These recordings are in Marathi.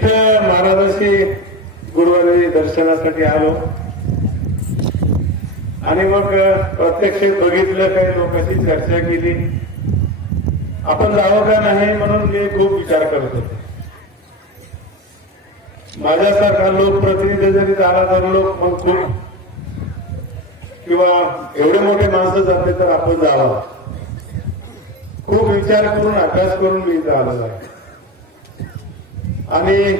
इथं महाराजांशी गुरुवारी दर्शनासाठी आलो आणि मग प्रत्यक्ष बघितलं, काही लोकांशी चर्चा केली. आपण जावं का नाही म्हणून मी खूप विचार करत होतो. माझ्यासारखा लोकप्रतिनिधी जरी झाला तर लोक मग खूप किंवा एवढे मोठे माणसं जाते तर आपण जावं. खूप विचार करून अभ्यास करून मी इथं आलो आहे. आणि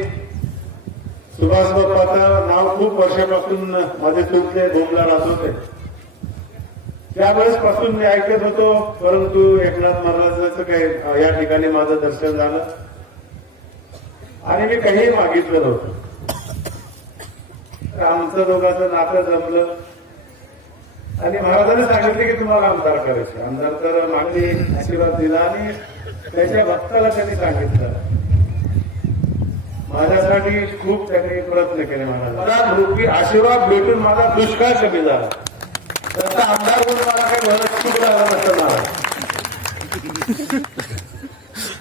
सुभाष बाप्पाचं नाव खूप वर्षापासून माझे चुकले भूमला राहत होते. त्यावेळेस पासून मी ऐकत होतो, परंतु एकनाथ महाराजांचं काही या ठिकाणी माझं दर्शन झालं आणि मी काही मागितलं नव्हतं. आमचं दोघांचं नातं जमलं आणि महाराजांनी सांगितले की तुम्हाला आमदार करायचे. आमदार तर मागणी आशीर्वाद दिला आणि त्याच्या भक्ताला त्यांनी सांगितलं. माझ्यासाठी खूप त्यांनी प्रयत्न केले. मला रूपी आशीर्वाद भेटून माझा दुष्काळ कमी झाला. तसा आमदार म्हणून मला काही भरत चूक झाला नसतं मला.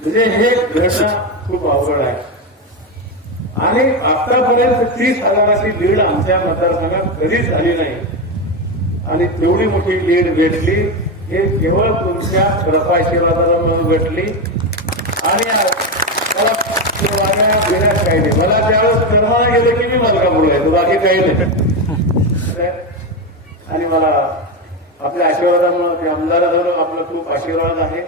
म्हणजे हे घटना खूप अवघड आहे. आणि आतापर्यंत 30,000ची लीड आमच्या मतदारसंघात कधीच झाली नाही आणि तेवढी मोठी लीड भेटली हे केवळ तुमच्या कृपाशीर्वादाला म्हणून भेटली. आणि मला देण्यात काही नाही. मला त्यावेळेस निर्माण गेलं की मी मलकापूर आहे, बाकी काही नाही. आणि मला आपल्या आशीर्वादामुळे आमदाराजवळ आपला खूप आशीर्वाद आहे.